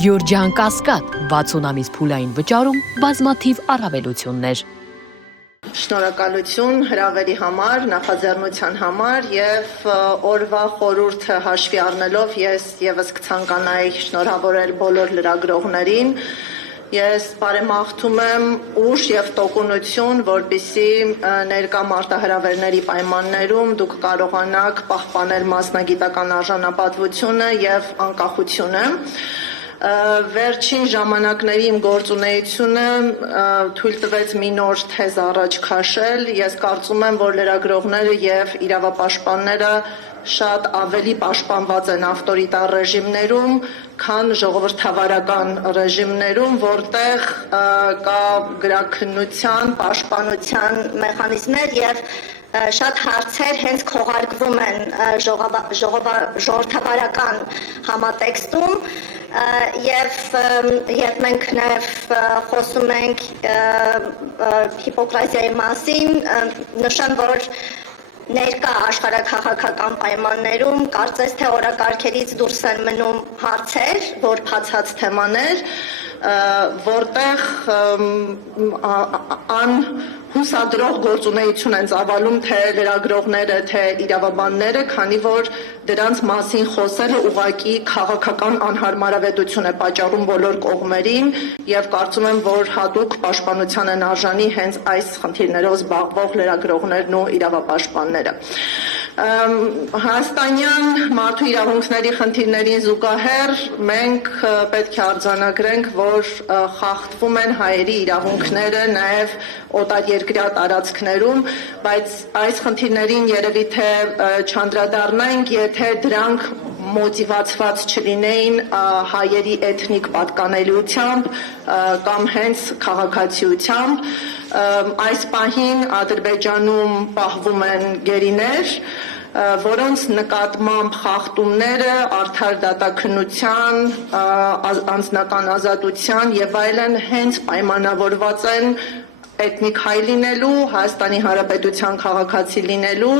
Գյորջյան Կասկադ 60 ամիս փուլային վճարում բազմաթիվ առավելություններ։ Շնորհակալություն հրավերի համար, նախաձեռնության համար եւ օրվա խորհուրդը հաշվի առնելով ես եւս կցանկանայի շնորհավորել բոլոր լրագրողներին։ Ես բարեմաղթում եմ ուժ եւ տոկունություն, որպեսզի ներկա մարտահրավերների պայմաններում դուք կարողանաք պահպանել մասնագիտական արժանապատվությունը եւ անկախությունը։ Վերջին ժամանակների իմ գործունեությունը թույլ տվեց մի նոր թեզ առաջ քաշել։ Ես կարծում եմ, որ լրագրողները եւ իրավապաշտպանները շատ ավելի պաշտպանված են ավտորիտար ռեժիմներում, քան ժողովրդավարական ռեժիմներում, որտեղ կա գրաքննության, պաշտպանության մեխանիզմներ եւ շատ հարցեր հենց քողարկվում են ժողովրդավարական համատեքստում եւ երբ մենք նաեւ խոսում ենք հիպոկրատիայի մասին, նշեմ, որ ներկա աշխարհաքաղաքական պայմաններում կարծես թե օրակարգերից դուրս են մնում հարցեր, որ բացած թեմաներ, որտեղ հուսադրող գործունեություն են ծավալում թե լրագրողները, թե իրավաբանները, քանի որ դրանց մասին խոսելը ուղղակի քաղաքական անհարմարավետություն է պատճառում բոլոր կողմերին եւ կարծում եմ, որ հատուկ պաշտպանության են արժանի հենց այս խնդիրներով զբաղվող լրագրողներն ու իրավապաշտպանները։ Հայաստանյան մարդու իրավունքների խնդիրներին զուգահեռ մենք պետք է արձանագրենք, որ խախտվում են հայերի իրավունքները նաեւ օտարերկրյա տարածքներում, բայց այս խնդիրներին երևի թե չանդրադառնանք, եթե դրանք մոտիվացված չլինեին հայերի էթնիկ պատկանելիությամբ կամ հենց քաղաքացիությամբ։ Այս պահին Ադրբեջանում պահվում են գերիներ, որոնց նկատմամբ խախտումները արդար դատաքննության, անձնական ազատության եւ այլն հենց պայմանավորված են էթնիկ հայ լինելու, Հայաստանի Հանրապետության քաղաքացի լինելու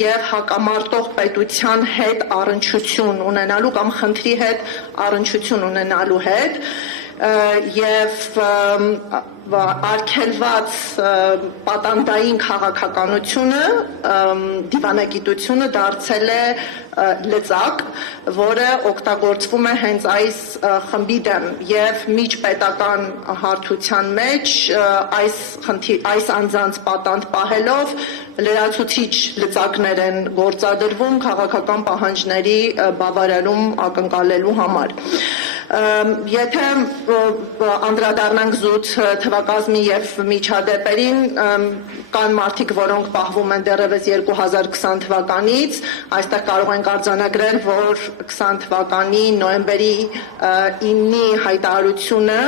եւ հակամարտող պետության հետ առնչություն ունենալու կամ խնդրի հետ առնչություն ունենալու հետ եւ արգելված պատանդային քաղաքականությունը, դիվանագիտությունը դարձել է լծակ, որը օգտագործվում է հենց այս խմբի դեմ եւ միջպետական հարթության մեջ այս անձանց պատանդ պահելով լրացուցիչ լծակներ են գործադրվում քաղաքական պահանջների բավարարում ակնկալելու համար։ Եթե անդրադառնանք զուտ թվակազմի եւ միջադեպերին, կան մարդիկ, որոնք պահվում են դեռևս 2020 թվականից, այստեղ կարող ենք արձանագրել, որ 20 թվականի նոյեմբերի 9-ի հայտարարությունը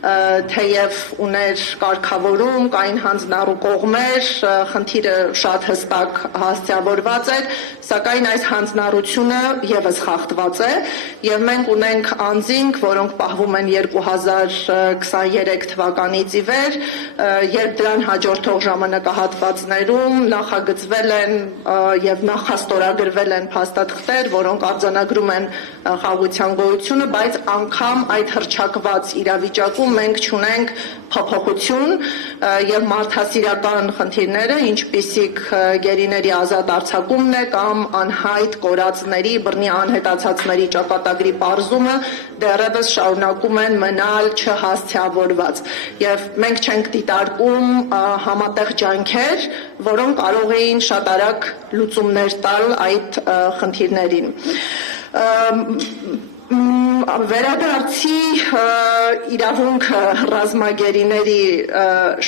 թեև ուներ կարգավորում, կային հանձնառու կողմեր, խնդիրը շատ հստակ հասցեավորված էր, սակայն այս հանձնառությունը եւս խախտված է եւ մենք ունենք անձինք, որոնք պահվում են 2023 թվականից ի վեր, երբ դրան հաջորդող ժամանակահատվածներում նախագծվել են եւ նախաստորագրվել են փաստաթղթեր, որոնք արձանագրում են խաղաղության գոյությունը, բայց անգամ այդ հռչակված իրավիճակում մենք չունենք փոփոխություն եւ մարդասիրական խնդիրները, ինչպիսիք գերիների ազատ արձակումն է կամ անհայտ կորածների, բռնի անհետացածների ճակատագրի պարզումը դեռևս շարունակում են մնալ չհասցեավորված եւ մենք չենք դիտարկում համատեղ ջանքեր, որոնք կարող էին շատ արագ լուծումներ տալ այդ խնդիրներին։ Վերադարձի իրավունքը ռազմագերիների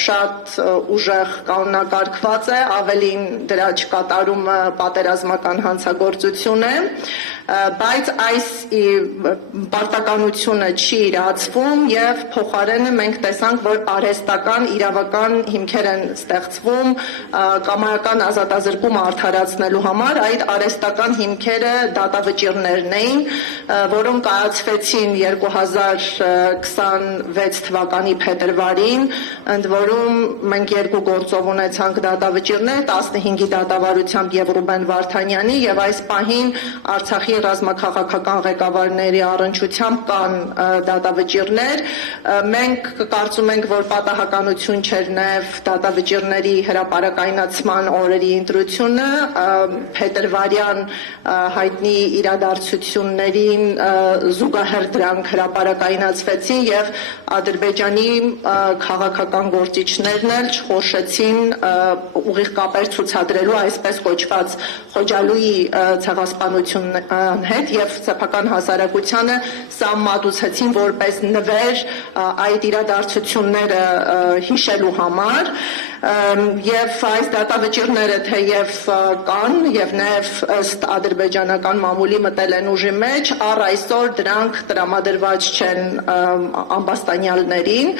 շատ ուժեղ կանոնակարգված է, ավելին դրա չկատարումը պատերազմական հանցագործություն է, բայց այս պարտականությունը չի իրացվում եւ փոխարենը մենք տեսանք, որ արհեստական իրավական հիմքեր են ստեղծվում կամայական ազատազրկումը արդարացնելու համար, այդ արհեստական հիմքերը դատավճիռներն էին, որոնք կայացվեցին 2026 թվականի փետրվարին, ընդ որում մենք երկու գործով ունեցանք դատավճիռներ, 15-ի դատավարությամբ եւ Ռուբեն Վարդանյանի եւ այս պահին Արցախի ռազմաքաղաքական ղեկավարների առնչությամբ կան դատավճիռներ, մենք կարծում ենք, որ պատահականություն չէր նաև դատավճիռների հրապարակայնացման օրերի ընտրությունը, փետրվարյան հայտնի իրադարձություններին զուգահեռ դրանք հրապարակայնացվեցին եւ Ադրբեջանի քաղաքական գործիչներն էլ չխորշեցին ուղիղ կապեր ցուցադրելու այսպես կոչված Խոջալույի ցեղասպանության հետ եւ սեփական հասարակությանը սա մատուցեցին որպես նվեր այդ իրադարձությունները հիշելու համար եւ այս դատավճիռները թեև կան եւ նաեւ ըստ ադրբեջանական մամուլի մտել են ուժի մեջ, առ այսօր դրանք տրամադրված չեն ամբաստանյալներին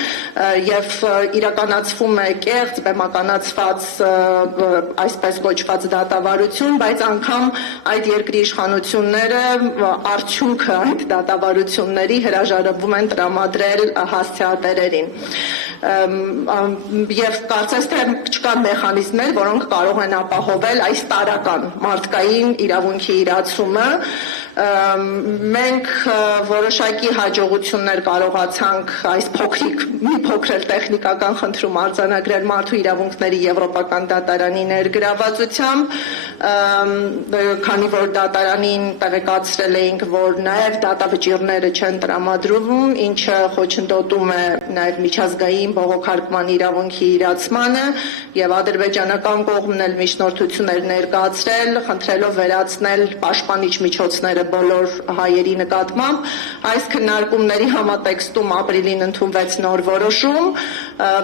եւ իրականացվում է կեղծ բեմականացված այսպես կոչված դատավարություն, բայց անգամ այդ երկրի իշխանությունները արդյունքը այդ դատավարությունների հրաժարվում են տրամադրել հասցեատերերին եւ կարծես թե չկան մեխանիզմներ, որոնք կարող են ապահովել այս տարական մարդկային իրավունքի իրացումը մենք որոշակի հաջողություններ կարողացանք այս մի փոքր տեխնիկական խնդրում արձանագրել մարդու իրավունքների եվրոպական դատարանի ներգրավվածությամբ, քանի որ դատարանին տեղեկացրել էինք, որ նաև դատավճիռները չեն տրամադրվում, ինչը խոչընդոտում է նաև միջազգային բողոքարկման իրավունքի իրացմանը եւ ադրբեջանական կողմն էլ միջնորդություն էր ներկայացրել, խնդրելով վերացնել պաշտպանիչ միջոցները բոլոր հայերի նկատմամբ այս քննարկումների համատեքստում ապրիլին ընդունվեց նոր որոշում,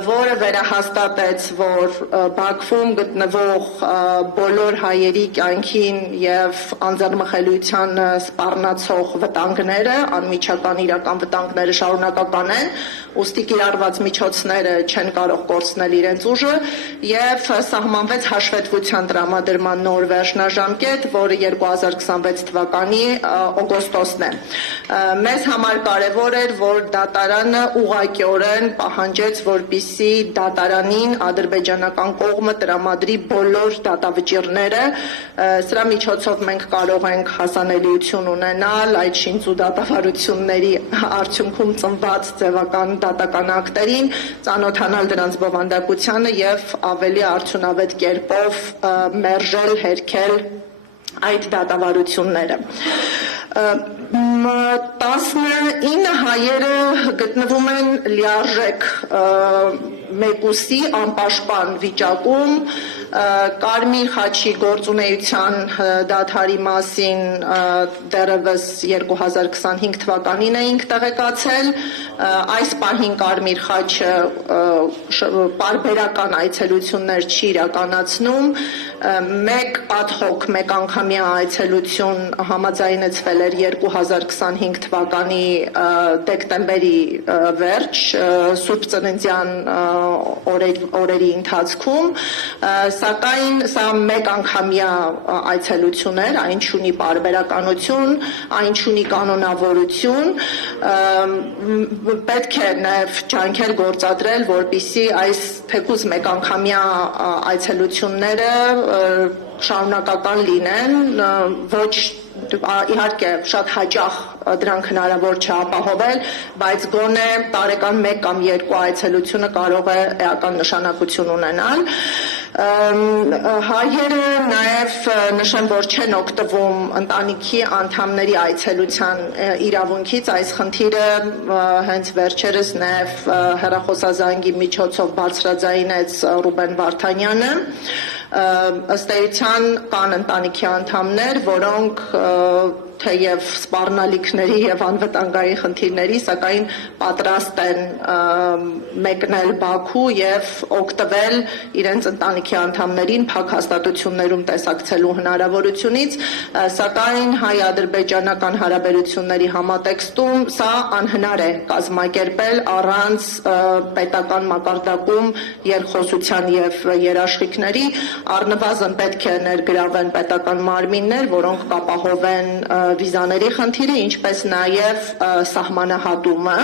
որը վերահաստատեց, որ Բաքվում գտնվող բոլոր հայերի կյանքին եւ անձնամխելիությանը սպառնացող վտանգները, անմիջական իրական վտանգները շարունակական են, ուստի կիրառված միջոցները չեն կարող կորցնել իրենց ուժը եւ սահմանվեց հաշվետվության տրամադրման նոր վերջնաժամկետ, որը 2026 թվականի օգոստոսն է։ Մեզ համար կարևոր էր, որ դատարանը ուղղակիորեն պահանջեց, որպիսի դատարանին ադրբեջանական կողմը տրամադրի բոլոր դատավճիռները, սրա միջոցով մենք կարող ենք հասանելիություն ունենալ այդ շինծու դատավարությունների արդյունքում ծնված ձևական դատական ակտերին, ծանոթանալ դրանց բովանդակությանը եւ ավելի արդյունավետ կերպով մերժել, հերքել այդ դատավարությունները։ 19 հայերը գտնվում են լիարժեք մեկուսի անպաշտպան վիճակում, Կարմիր խաչի գործունեության դադարի մասին դեռևս 2025 թվականին էինք տեղեկացել, այս պահին Կարմիր խաչը պարբերական այցելություններ չի իրականացնում, մեկ ad hoc մեկ անգամյա այցելություն համաձայնեցվել էր 2025 թվականի դեկտեմբերի վերջ Սուրբ Ծննդյան օրերի ընթացքում, սակայն սա մեկ անգամյա այցելություն էր, այն չունի պարբերականություն, այն չունի կանոնավորություն, պետք է նաև ջանքեր գործադրել, որպեսզի այս թեկուզ մեկ անգամյա այցելությունները շարունակական լինեն, ոչ իհարկե շատ հաճախ դրանք հնարավոր չէ ապահովել, բայց գոնե տարեկան 1 կամ 2 այցելությունը կարող է էական նշանակություն ունենալ։ Հայերը նաև նշեմ, որ չեն օգտվում ընտանիքի անդամների այցելության իրավունքից, այս խնդիրը հենց վերջերս նաև հեռախոսազանգի միջոցով բարձրաձայնեց Ռուբեն Վարդանյանը, ըստ էության կան ընտանիքի անդամներ, որոնք թեև սպառնալիքների եւ անվտանգային խնդիրների, սակայն պատրաստ են մեկնել Բաքու եւ օգտվել իրենց ընտանիքի անդամներին փակ հաստատություններում տեսակցելու հնարավորությունից, սակայն հայ-ադրբեջանական հարաբերությունների համատեքստում սա անհնար է կազմակերպել առանց պետական մակարդակում երկխոսության եւ երաշխիքների, առնվազն պետք է ներգրավեն պետական մարմիններ, որոնք կապահովեն վիզաների խնդիրը, ինչպես նաև սահմանահատումը,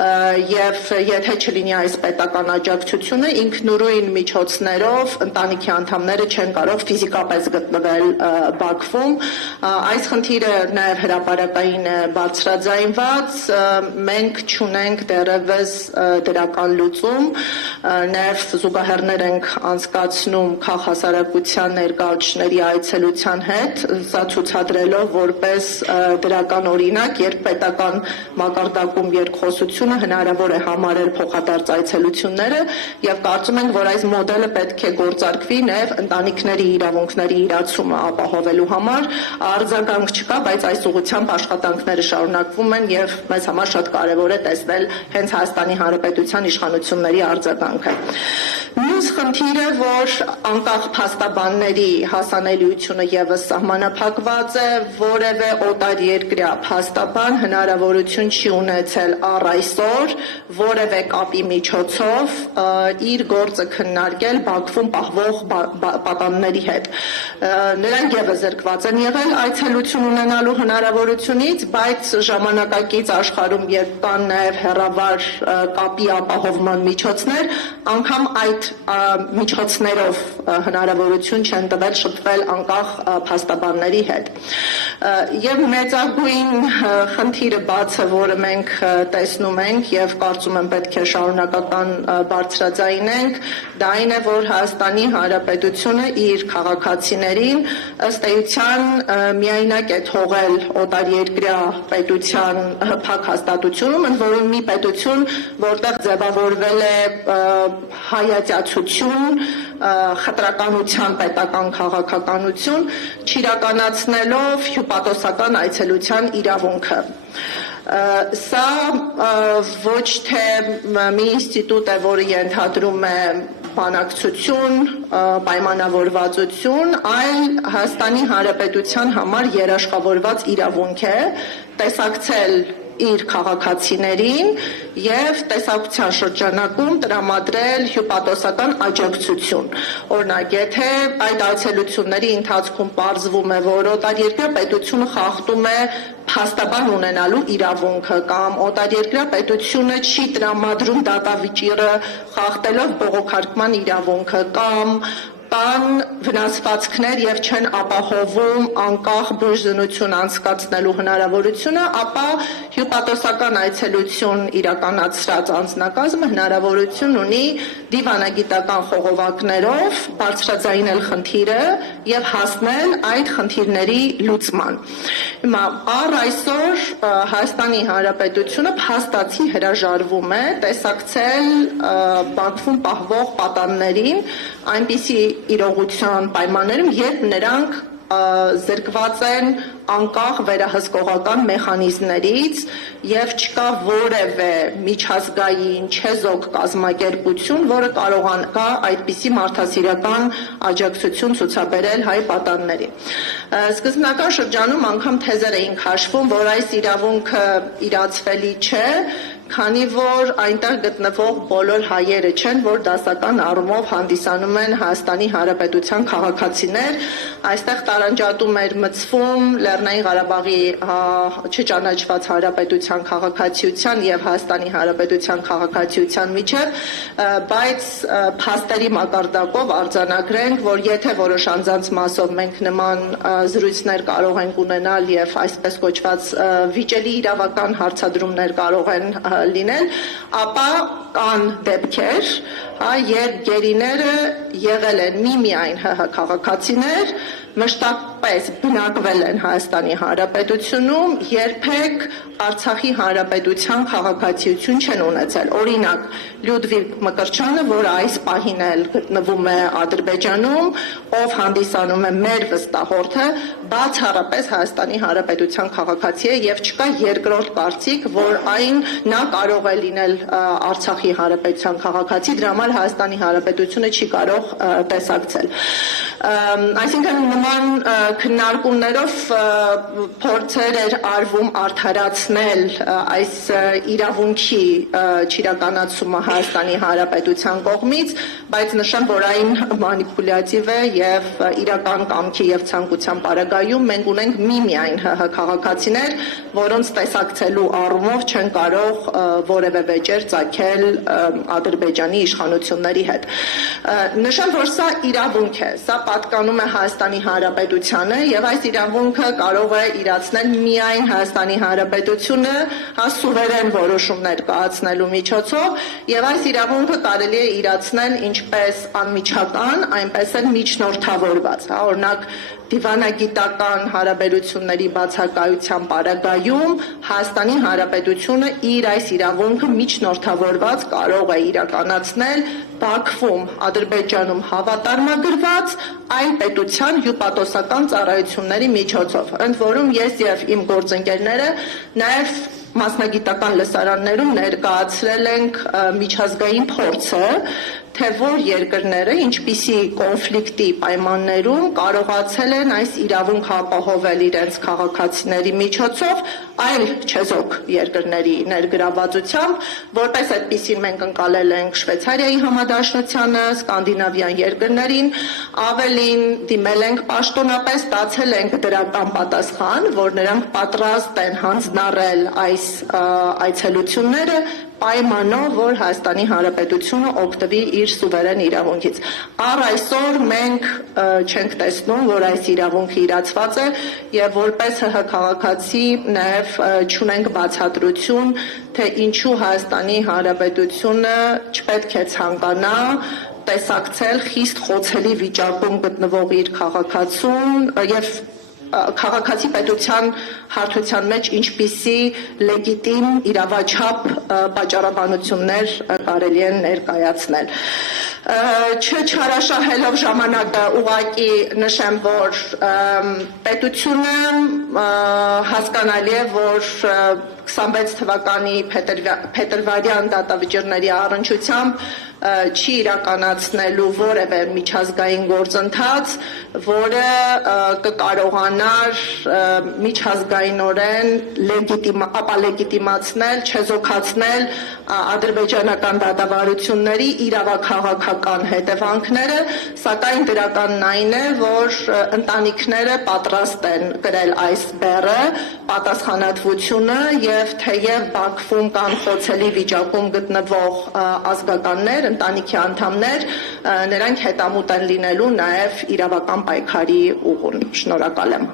եւ եթե չլինի այս պետական աջակցությունը, ինքնուրույն միջոցներով ընտանիքի անդամները չեն կարող ֆիզիկապես գտնվել Բաքվում։ Այս խնդիրը նաեւ հրապարակային է բարձրաձայնված, մենք չունենք դեռևս դրական լուծում, նաեւ զուգահեռներ ենք անցկացնում քաղաքասարակության ներկայացուցիչների այցելության հետ, սա ցուցադրելով որպես դրական օրինակ, երբ պետական մակարդակում երկխոսությունը հնարավոր է համարել փոխադարձ այցելությունները եւ կարծում ենք, որ այս մոդելը պետք է գործարկվի նաեւ ընտանիքների իրավունքների իրացումը ապահովելու համար, արձագանք չկա, բայց այս ուղղությամբ աշխատանքները շարունակվում են եւ մեզ համար շատ կարեւոր է տեսնել հենց Հայաստանի Հանրապետության իշխանությունների արձագանքը։ Մյուս խնդիրը, որ անկախ փաստաբանների հասանելիությունը եւս սահմանափակված է, որևէ օտարերկրյա փաստաբան հնարավորություն չի ունեցել առ այսօր որևէ կապի միջոցով իր գործը քննարկել Բաքվում պահվող պատանների հետ։ Նրանք եւս զրկված են եղել այցելություն ունենալու հնարավորությունից, բայց ժամանակակից աշխարհում երբ կան նաեւ հեռավար կապի ապահովման միջոցներ, անգամ այդ միջոցներով հնարավորություն չեն տվել շփվել անկախ փաստաբանների հետ։ Եվ մեծագույն խնդիրը բացը, որը մենք տեսնում ենք եւ կարծում եմ պետք է շարունակական բարձրաձայնենք, դա այն է, որ Հայաստանի Հանրապետությունը իր քաղաքացիներին ըստ էության միայնակ է թողել օտարերկրյա պետության հփակ հաստատությունում, ընդ որում մի պետություն, որտեղ ձևավորվել է հայացություն, խտրականության պետական քաղաքականություն, չիրականացնելով հյուպատոսական այցելության իրավունքը։ Սա ոչ թե մի ինստիտուտ է, որը ենթադրում է բանակցություն, պայմանավորվածություն, այլ Հայաստանի Հանրապետության համար երաշխավորված իրավունք է տեսակցել իր քաղաքացիներին եւ տեսակցության շրջանակում տրամադրել հյուպատոսական աջակցություն։ Օրինակ, եթե այդ այցելությունների ընթացքում պարզվում է, որ օտարերկրյա պետությունը խախտում է փաստաբան ունենալու իրավունքը կամ օտարերկրյա պետությունը չի տրամադրում դատավճիռը խախտելով բողոքարկման իրավունքը կամ կան վնասվածքներ եւ չեն ապահովում անկախ բուժզնություն անցկացնելու հնարավորությունը, ապա հյուպատոսական այցելություն իրականացրած անձնակազմը հնարավորություն ունի դիվանագիտական խողովակներով բարձրաձայնել խնդիրը եւ հասնել այդ խնդիրների լուծման։ Հիմա առ այսօր Հայաստանի Հանրապետությունը փաստացի հրաժարվում է տեսակցել Բաքվում պահվող պատաններին այնպիսի իրողության պայմաններում, երբ նրանք զրկված են անկախ վերահսկողական մեխանիզմներից եւ չկա որևէ միջազգային չեզոք կազմակերպություն, որը կարողանա այդպիսի մարդասիրական աջակցություն ցուցաբերել հայ պատաններին։ Սկզբնական շրջանում անգամ թեզեր էին քաշվում, որ այս իրավունքը իրացվելի չէ, քանի որ այնտեղ գտնվող բոլոր հայերը չեն, որ դասական առումով հանդիսանում են Հայաստանի Հանրապետության քաղաքացիներ, այստեղ տարանջատում էր մտցվում Լեռնային Ղարաբաղի չճանաչված հանրապետության քաղաքացիության եւ Հայաստանի Հանրապետության քաղաքացիության միջև, բայց փաստերի մակարդակով արձանագրենք, որ եթե որոշ անձանց մասով մենք նման զրույցներ կարող ենք ունենալ եւ այսպես կոչված վիճելի իրավական հարցադրումներ կարող են լինել, ապա կան դեպքեր, երբ գերիները եղել են միմիայն ՀՀ քաղաքացիներ, մշտապես բնակվել են Հայաստանի Հանրապետությունում, երբեք Արցախի Հանրապետության քաղաքացիություն չեն ունեցել։ Օրինակ, Լյուդվիգ Մկրտչյանը, որը այս պահին էլ գտնվում է Ադրբեջանում, ով հանդիսանում է մեր վստահորդը, բացառապես Հայաստանի Հանրապետության քաղաքացի է եւ չկա երկրորդ կարծիք, որ այն նա կարող է լինել Արցախի Հանրապետության քաղաքացի, դրա համար Հայաստանի Հանրապետությունը չի կարող տեսակցել։ Այսինքն նման Նախնական քննարկումներով փորձեր էր արվում արդարացնել այս իրավունքի չիրականացումը Հայաստանի Հանրապետության կողմից, բայց նշեմ, որ այն մանիպուլյատիվ է եւ իրական կամքի եւ ցանկության պարագայում մենք ունենք միմիայն ՀՀ քաղաքացիներ, որոնց տեսակցելու առումով չեն կարող որևէ վեճեր ծագել Ադրբեջանի իշխանությունների հետ։ Նշեմ, որ սա իրավունք է, սա պատկանում է Հայաստանի Հանրապետությանը եւ այս իրավունքը կարող է իրացնել միայն Հայաստանի Հանրապետությունը սուվերեն որոշումներ կայացնելու միջոցով եւ այս իրավունքը կարելի է իրացնել ինչպես անմիջական, այնպես էլ միջնորդավորված, օրինակ դիվանագիտական հարաբերությունների բացակայության պարագայում Հայաստանի Հանրապետությունը իր այս իրավունքը միջնորդավորված կարող է իրականացնել Բաքվում, Ադրբեջանում հավատարմագրված այլ պետության հյուպատոսական ծառայությունների միջոցով, ընդ որում ես եւ իմ գործընկերները նաեւ մասնագիտական լսարաններում ներկայացրել ենք միջազգային փորձը, թե որ երկրները ինչպիսի կոնֆլիկտի պայմաններում կարողացել են այս իրավունքը ապահովել իրենց քաղաքացիների միջոցով այլ չեզոք երկրների ներգրավվածությամբ, որպես այդպիսին մենք ընկալել ենք Շվեյցարիայի համադաշնությանը, սկանդինավյան երկրներին, ավելին դիմել ենք պաշտոնապես, ստացել ենք դրական պատասխան, որ նրանք պատրաստ են հանձնառել այս այցելությունները պայմանով, որ Հայաստանի Հանրապետությունը օգտվի իր սուվերեն իրավունքից։ Առ այսօր մենք չենք տեսնում, որ այս իրավունքը իրացված է եւ որպես ՀՀ քաղաքացի նաեւ չունենք բացատրություն, թե ինչու Հայաստանի Հանրապետությունը չպետք է ցանկանա տեսակցել խիստ խոցելի վիճակում գտնվող իր քաղաքացուն եւ քաղաքացի պետության հարթության մեջ ինչպիսի լեգիտիմ իրավաչափ պատճառաբանություններ կարելի է ներկայացնել։ Չչարաշահելով ժամանակը ուղղակի նշեմ, որ պետությունը հասկանալի է, որ 26 թվականի փետրվարյան դատավճիռների առնչությամբ չի իրականացնելու որևէ միջազգային գործընթաց, որը կկարողանար միջազգայինորեն ապալեգիտիմացնել, չեզոքացնել ադրբեջանական դատավարությունների իրավաքաղաքական հետևանքները, սակայն դրականն այն է, որ ընտանիքները պատրաստ են կրել այս բեռը, պատասխանատվությունը եւ թեև Բաքվում կան խոցելի վիճակում գտնվող ազգականներ, ընտանիքի անդամներ, նրանք հետամուտ են լինելու նաեւ իրավական պայքարի ուղուն։ Շնորհակալ եմ։